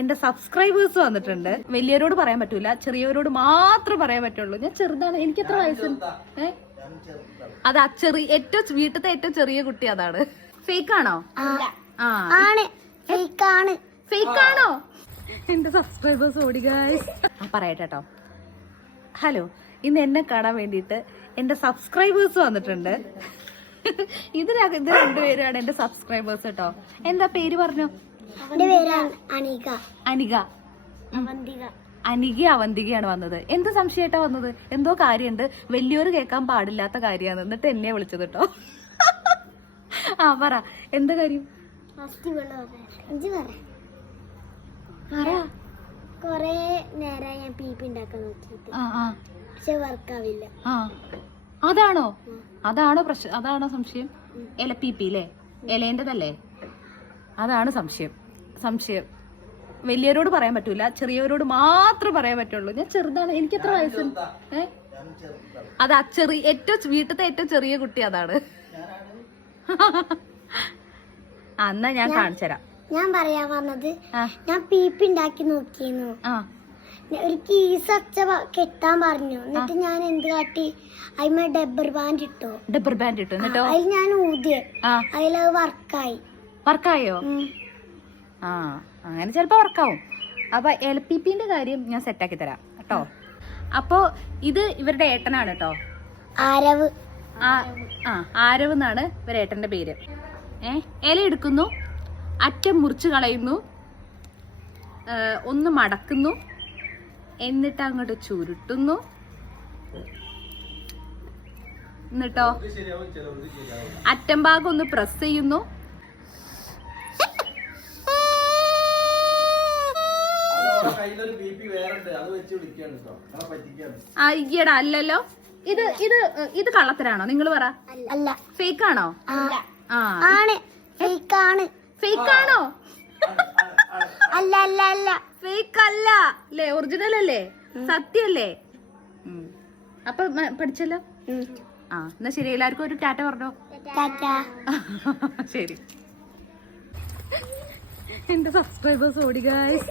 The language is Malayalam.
എന്റെ സബ്സ്ക്രൈബേഴ്സ് വന്നിട്ടുണ്ട്. വലിയവരോട് പറയാൻ പറ്റൂല, ചെറിയവരോട് മാത്രം പറയാൻ പറ്റുള്ളൂ. ഞാൻ ചെറുതാണ്. എനിക്ക് എത്ര വയസ്സുണ്ട്? അതാ ഏറ്റവും വീട്ടിലത്തെ ഏറ്റവും ചെറിയ കുട്ടി അതാണ്. ഫേക്ക് ആണോ? ഫേക്ക് ആണോ? എന്റെ സബ്സ്ക്രൈബേഴ്സ് ഓടി ഗൈസ്. പറയട്ടെ കേട്ടോ. ഹലോ, ഇന്ന് എന്നെ കാണാൻ വേണ്ടിയിട്ട് എന്റെ സബ്സ്ക്രൈബേഴ്സ് വന്നിട്ടുണ്ട്. ഇത് രണ്ടുപേരാണ് എന്റെ സബ്സ്ക്രൈബേഴ്സ് കേട്ടോ. എന്താ പേര് പറഞ്ഞു? അനിക അവന്തികയാണ് വന്നത്. എന്ത് സംശയമായിട്ടാ വന്നത്? എന്തോ കാര്യമുണ്ട്. വലിയൊരു കേൾക്കാൻ പാടില്ലാത്ത കാര്യമാണ്. എന്നിട്ട് എന്നെ വിളിച്ചത് കേട്ടോ. ആ പറ, എന്താ കാര്യം? കൊറേ നേരം ഞാൻ പീപ്പി ഉണ്ടാക്കാൻ നോക്കിയിട്ട് പക്ഷെ വർക്കാവില്ല. അതാണോ പ്രശ്നം? അതാണോ സംശയം? ഇല പീപ്പി അല്ലേ? ഇലേന്റെതല്ലേ? അതാണ് സംശയം. വലിയവരോട് പറയാൻ പറ്റൂല, ചെറിയവരോട് മാത്രം പറയാൻ പറ്റുള്ളൂ. ഞാൻ ചെറുതാണ്. എനിക്ക് എത്ര വയസ്സുണ്ട്? അതാ വീട്ടിലത്തെ ഏറ്റവും ചെറിയ കുട്ടി അതാണ്. എന്നാ ഞാൻ കാണിച്ചുതരാം. ഞാൻ പറയാൻ വന്നത്, ഞാൻ പീപ്പി ഉണ്ടാക്കി നോക്കിയിരുന്നു. ഒരു കീസ് അച്ഛ കെട്ടാൻ പറഞ്ഞു. എന്നിട്ട് ഞാൻ എന്ത് കാട്ടി, അതിന് ഡബ്ബർ ബാൻഡ് ഇട്ടു. എന്നിട്ടോ അതിൽ ഞാൻ ഊതിയ, അതിലത് വർക്കായോ? അങ്ങനെ ചിലപ്പോ വർക്കാവും. അപ്പൊ LPPന്റെ കാര്യം ഞാൻ സെറ്റാക്കി തരാം കേട്ടോ. അപ്പൊ ഇത് ഇവരുടെ ഏട്ടനാണ് കേട്ടോ. ആരവ് എന്നാണ് ഇവരുടെ ഏട്ടന്റെ പേര്. ഇല എടുക്കുന്നു, അറ്റം മുറിച്ച് കളയുന്നു, ഒന്ന് മടക്കുന്നു, എന്നിട്ട് അങ്ങോട്ട് ചുരുട്ടുന്നു, എന്നിട്ടോ അറ്റം ഭാഗം ഒന്ന് പ്രസ് ചെയ്യുന്നു. അയ്യടാ, അല്ലല്ലോ. ഇത് കള്ളത്തരാണോ? നിങ്ങൾ പറ. അല്ല. ഫേക്ക് ആണോ? ഫേക്ക് ആണോ? അല്ല. ഫേക്ക് അല്ല അല്ലേ? ഒറിജിനൽ അല്ലേ? സത്യല്ലേ? അപ്പൊ പഠിച്ചല്ലോ. എന്നാ ശരി, എല്ലാവർക്കും ഒരു ടാറ്റ പറഞ്ഞോ. ശരി. എന്റെ സബ്സ്ക്രൈബേഴ്സ് ഓടി ഗൈസ്.